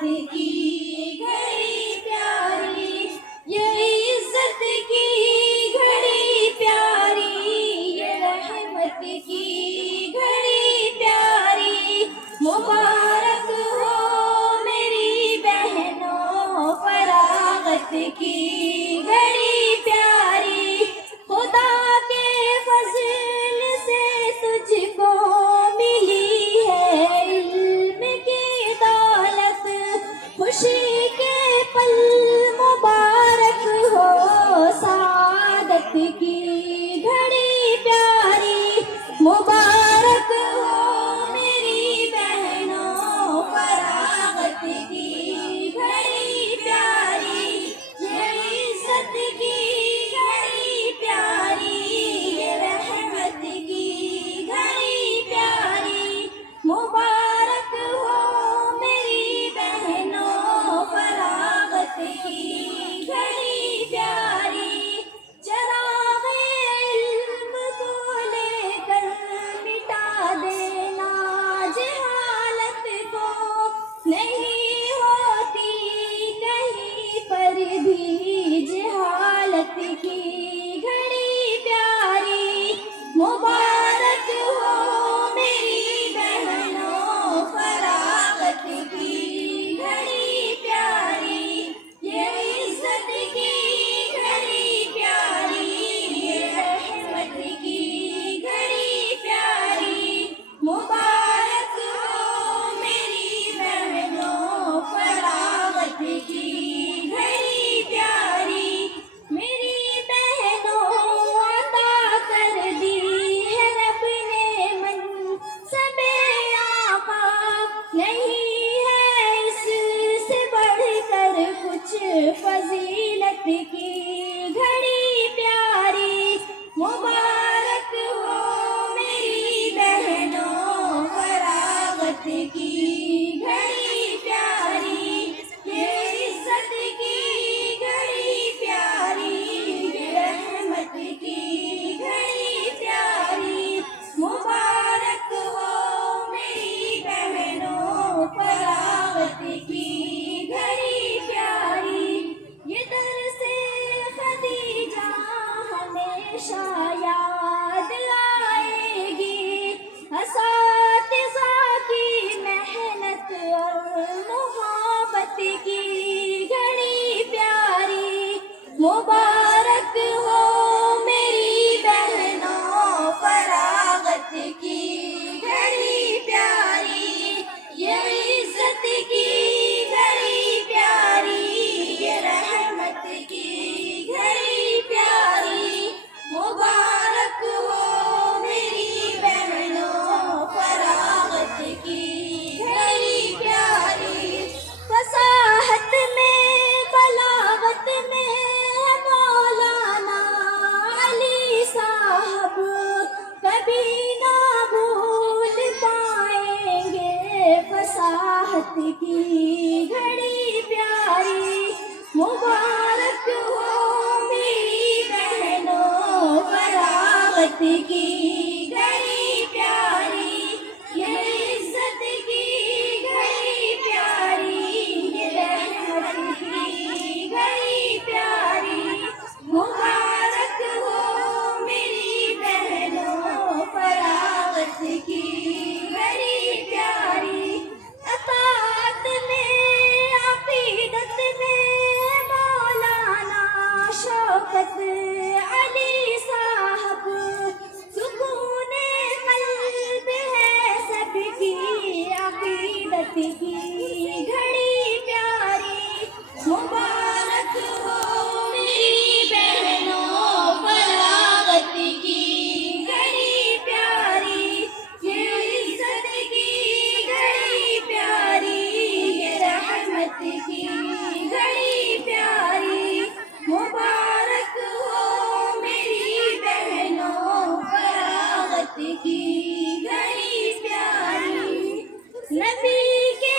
کی گھڑی پیاری، یہ عزت کی گھڑی پیاری، یہ رحمت کی گھڑی پیاری، مبارک ہو میری بہنوں فراغت کی گھڑی پیاری، خدا کے فضل سے تجھ کو ملی ہے علم کی دولت، خوشی کے پل مبارک ہو سعادت کی گھڑی پیاری، مبارک ہو میری بہنوں فراغت کی گھڑی پیاری، یہ عزت کی گھڑی پیاری، یہ رحمت کی گھڑی پیاری، مبارک ہو میری بہنوں فراغت کی گھڑی پیاری، چراغ علم کو لے کر مٹا دینا جہالت کو، نہیں ہوتی کہیں پر بھی جہالت کی گھڑی پیاری، مبارک ہو میری بہنوں فراغت کی گھڑی پیاری، یہ عزت کی گھڑی پیاری، یہ رحمت کی گھڑی پیاری، مبارک ہو میری بہنوں فراغت کی گھڑی پیاری، میری بہنوں عطا کر دی ہے رب نے منصب آقا، نہیں ہے اس سے بڑھ کر کچھ فضیلت کی گھڑی پیاری، مبارک ہو میری بہنوں فراغت کی گھڑی پیاری، یہ عزت کی گھڑی پیاری، یہ رحمت کی گھڑی پیاری، مبارک ہو میری بہنوں فراغت کی گھڑی پیاری، یہ درس خدیجہ ہمیشہ یاد آئے گی، اساتذہ کی محنت اور محبت کی گھڑی پیاری، مبارک ہو میری بہنوں فراغت کی گھڑی پیاری، یہ عزت کی گھڑی پیاری، یہ رحمت کی گھڑی پیاری، مبارک ہو میری بہنوں فراغت کی گھڑی پیاری، فصاحت میں بلاغت میں مولانا علی صاحب کبھی نہ بھول پائیں گے فصاحت کی گھڑی پیاری، مبارک ہو میری بہنوں فراغت کی گھڑی پیاری، یہ عزت کی گھڑی پیاری، یہ رحمت کی گھڑی پیاری، مبارک ہو میری بہنوں فراغت کی گھڑی پیاری، اطاعت میں عقیدت میں مولانا شوکت علی صاحب، سکون قلب ہے سب کی عقیدت کی گھڑی پیاری، مبارک ہو میری بہنوں فراغت کی گھڑی پیاری، یہ عزت کی گھڑی پیاری، یہ رحمت کی گھڑی پیاری، مبارک ہو میری بہنوں فراغت کی گھڑی پیاری، نبی کے